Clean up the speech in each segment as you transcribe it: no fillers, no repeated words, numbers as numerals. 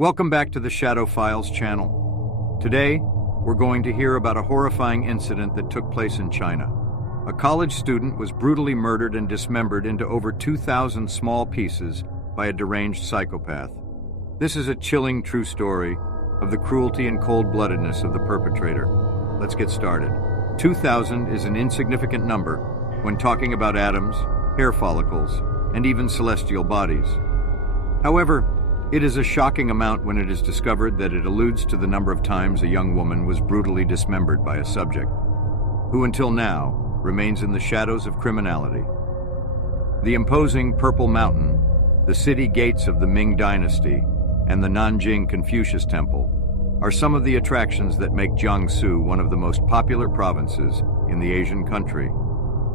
Welcome back to the Shadow Files channel. Today, we're going to hear about a horrifying incident that took place in China. A college student was brutally murdered and dismembered into over 2,000 small pieces by a deranged psychopath. This is a chilling true story of the cruelty and cold-bloodedness of the perpetrator. Let's get started. 2,000 is an insignificant number when talking about atoms, hair follicles, and even celestial bodies. However, it is a shocking amount when it is discovered that it alludes to the number of times a young woman was brutally dismembered by a subject, who until now remains in the shadows of criminality. The imposing Purple Mountain, the city gates of the Ming Dynasty, and the Nanjing Confucius Temple are some of the attractions that make Jiangsu one of the most popular provinces in the Asian country.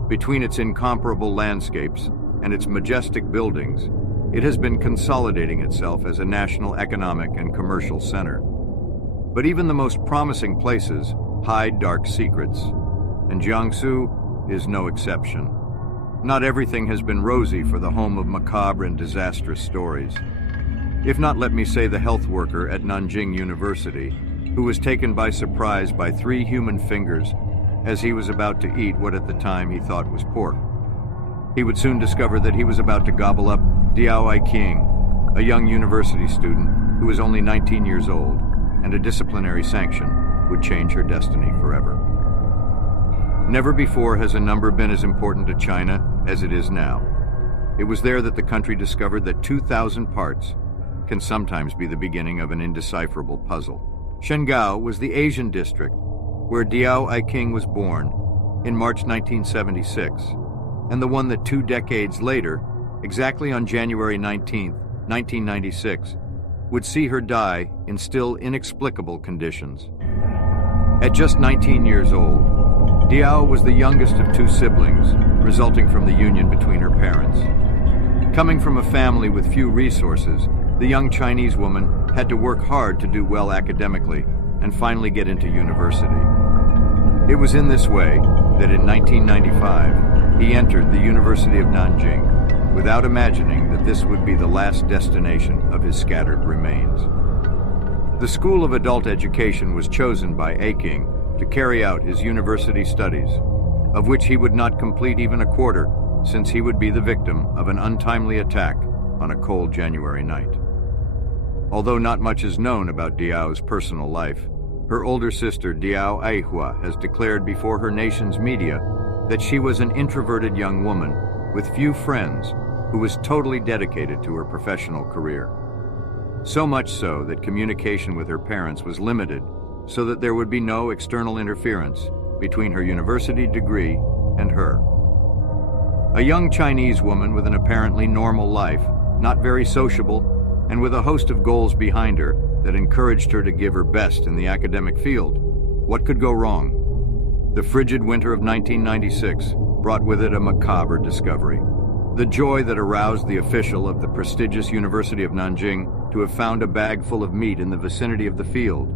Between its incomparable landscapes and its majestic buildings, it has been consolidating itself as a national economic and commercial center. But even the most promising places hide dark secrets, and Jiangsu is no exception. Not everything has been rosy for the home of macabre and disastrous stories. If not, let me say the health worker at Nanjing University, who was taken by surprise by 3 human fingers as he was about to eat what at the time he thought was pork. He would soon discover that he was about to gobble up Diao Aiqing, a young university student who was only 19 years old, and a disciplinary sanction would change her destiny forever. Never before has a number been as important to China as it is now. It was there that the country discovered that 2,000 parts can sometimes be the beginning of an indecipherable puzzle. Shengao was the Asian district where Diao Aiqing was born in March 1976, and the one that 2 decades later, exactly on January 19, 1996, would see her die in still inexplicable conditions. At just 19 years old, Diao was the youngest of 2 siblings, resulting from the union between her parents. Coming from a family with few resources, the young Chinese woman had to work hard to do well academically and finally get into university. It was in this way that in 1995, he entered the University of Nanjing, without imagining that this would be the last destination of his scattered remains. The School of Adult Education was chosen by Aiqing to carry out his university studies, of which he would not complete even a quarter, since he would be the victim of an untimely attack on a cold January night. Although not much is known about Diao's personal life, her older sister Diao Aiqing has declared before her nation's media that she was an introverted young woman with few friends who was totally dedicated to her professional career. So much so that communication with her parents was limited so that there would be no external interference between her university degree and her. A young Chinese woman with an apparently normal life, not very sociable, and with a host of goals behind her that encouraged her to give her best in the academic field. What could go wrong? The frigid winter of 1996 brought with it a macabre discovery. The joy that aroused the official of the prestigious University of Nanjing to have found a bag full of meat in the vicinity of the field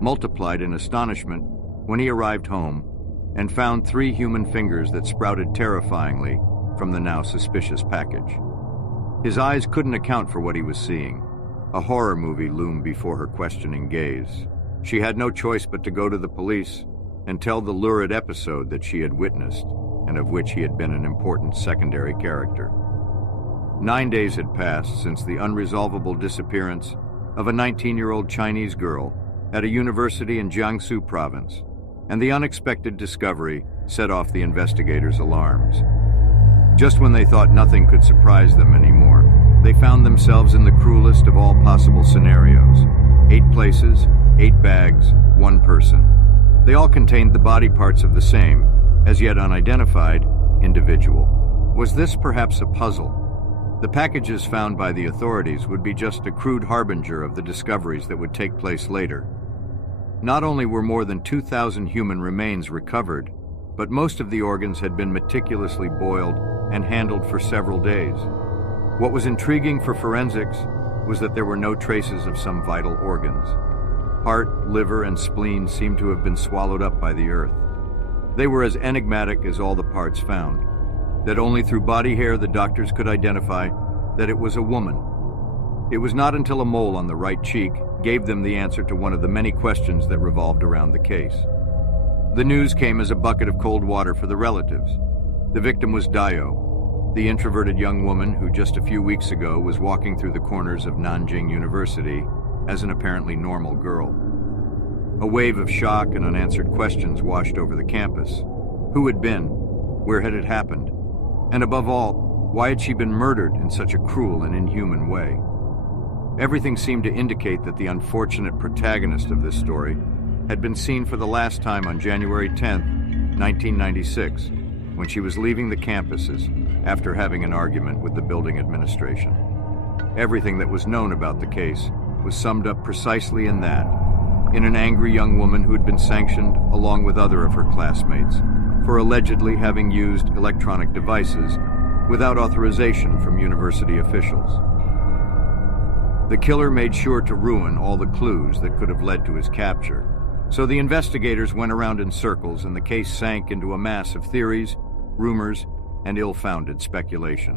multiplied in astonishment when he arrived home and found 3 human fingers that sprouted terrifyingly from the now suspicious package. His eyes couldn't account for what he was seeing. A horror movie loomed before her questioning gaze. She had no choice but to go to the police and tell the lurid episode that she had witnessed, and of which he had been an important secondary character. 9 days had passed since the unresolvable disappearance of a 19-year-old Chinese girl at a university in Jiangsu province, and the unexpected discovery set off the investigators' alarms. Just when they thought nothing could surprise them anymore, they found themselves in the cruelest of all possible scenarios. 8 places, 8 bags, 1 person. They all contained the body parts of the same, as yet unidentified, individual. Was this perhaps a puzzle? The packages found by the authorities would be just a crude harbinger of the discoveries that would take place later. Not only were more than 2,000 human remains recovered, but most of the organs had been meticulously boiled and handled for several days. What was intriguing for forensics was that there were no traces of some vital organs. Heart, liver, and spleen seemed to have been swallowed up by the earth. They were as enigmatic as all the parts found, that only through body hair the doctors could identify that it was a woman. It was not until a mole on the right cheek gave them the answer to one of the many questions that revolved around the case. The news came as a bucket of cold water for the relatives. The victim was Diao, the introverted young woman who just a few weeks ago was walking through the corners of Nanjing University as an apparently normal girl. A wave of shock and unanswered questions washed over the campus. Who had been? Where had it happened? And above all, why had she been murdered in such a cruel and inhuman way? Everything seemed to indicate that the unfortunate protagonist of this story had been seen for the last time on January 10, 1996, when she was leaving the campuses after having an argument with the building administration. Everything that was known about the case was summed up precisely in that, in an angry young woman who had been sanctioned, along with other of her classmates, for allegedly having used electronic devices without authorization from university officials. The killer made sure to ruin all the clues that could have led to his capture, so the investigators went around in circles and the case sank into a mass of theories, rumors, and ill-founded speculation.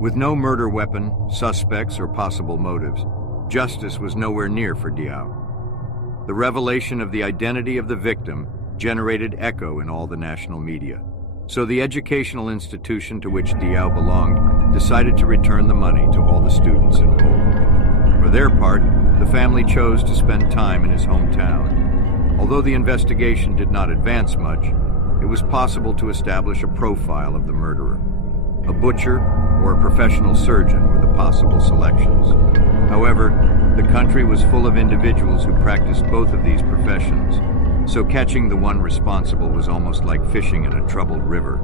With no murder weapon, suspects, or possible motives, justice was nowhere near for Diao. The revelation of the identity of the victim generated echo in all the national media, so the educational institution to which Diao belonged decided to return the money to all the students involved. For their part, the family chose to spend time in his hometown. Although the investigation did not advance much, it was possible to establish a profile of the murderer. A butcher or a professional surgeon were the possible selections. However, the country was full of individuals who practiced both of these professions, so catching the one responsible was almost like fishing in a troubled river.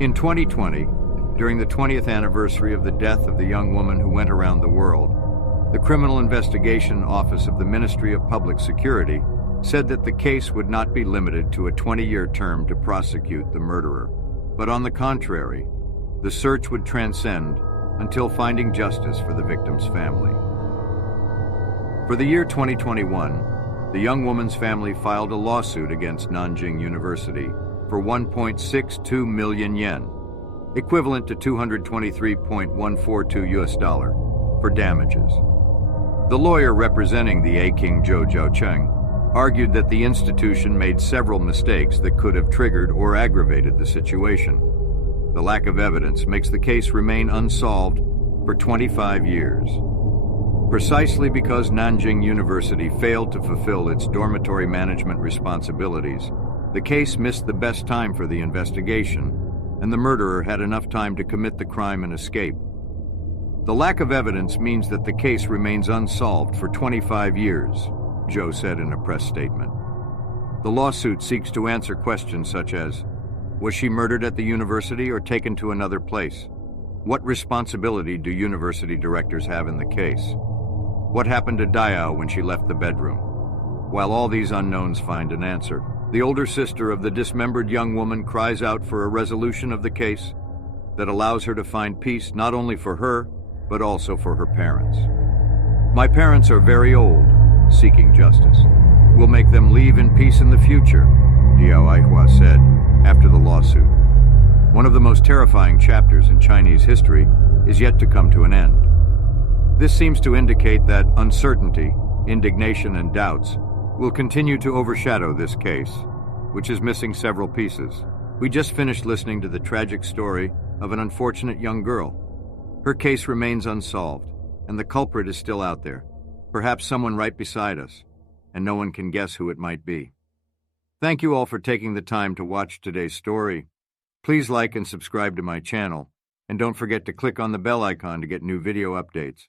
In 2020, during the 20th anniversary of the death of the young woman who went around the world, the Criminal Investigation Office of the Ministry of Public Security said that the case would not be limited to a 20-year term to prosecute the murderer, but on the contrary, the search would transcend until finding justice for the victim's family. For the year 2021, the young woman's family filed a lawsuit against Nanjing University for 1.62 million yen, equivalent to $223.142 for damages. The lawyer representing the Aiqing Diao argued that the institution made several mistakes that could have triggered or aggravated the situation. The lack of evidence makes the case remain unsolved for 25 years. Precisely because Nanjing University failed to fulfill its dormitory management responsibilities, the case missed the best time for the investigation, and the murderer had enough time to commit the crime and escape. The lack of evidence means that the case remains unsolved for 25 years, Joe said in a press statement. The lawsuit seeks to answer questions such as, was she murdered at the university or taken to another place? What responsibility do university directors have in the case? What happened to Diao when she left the bedroom? While all these unknowns find an answer, the older sister of the dismembered young woman cries out for a resolution of the case that allows her to find peace not only for her, but also for her parents. My parents are very old, seeking justice. We'll make them leave in peace in the future, Diao Aiqing said after the lawsuit. One of the most terrifying chapters in Chinese history is yet to come to an end. This seems to indicate that uncertainty, indignation, and doubts will continue to overshadow this case, which is missing several pieces. We just finished listening to the tragic story of an unfortunate young girl. Her case remains unsolved, and the culprit is still out there, perhaps someone right beside us, and no one can guess who it might be. Thank you all for taking the time to watch today's story. Please like and subscribe to my channel, and don't forget to click on the bell icon to get new video updates.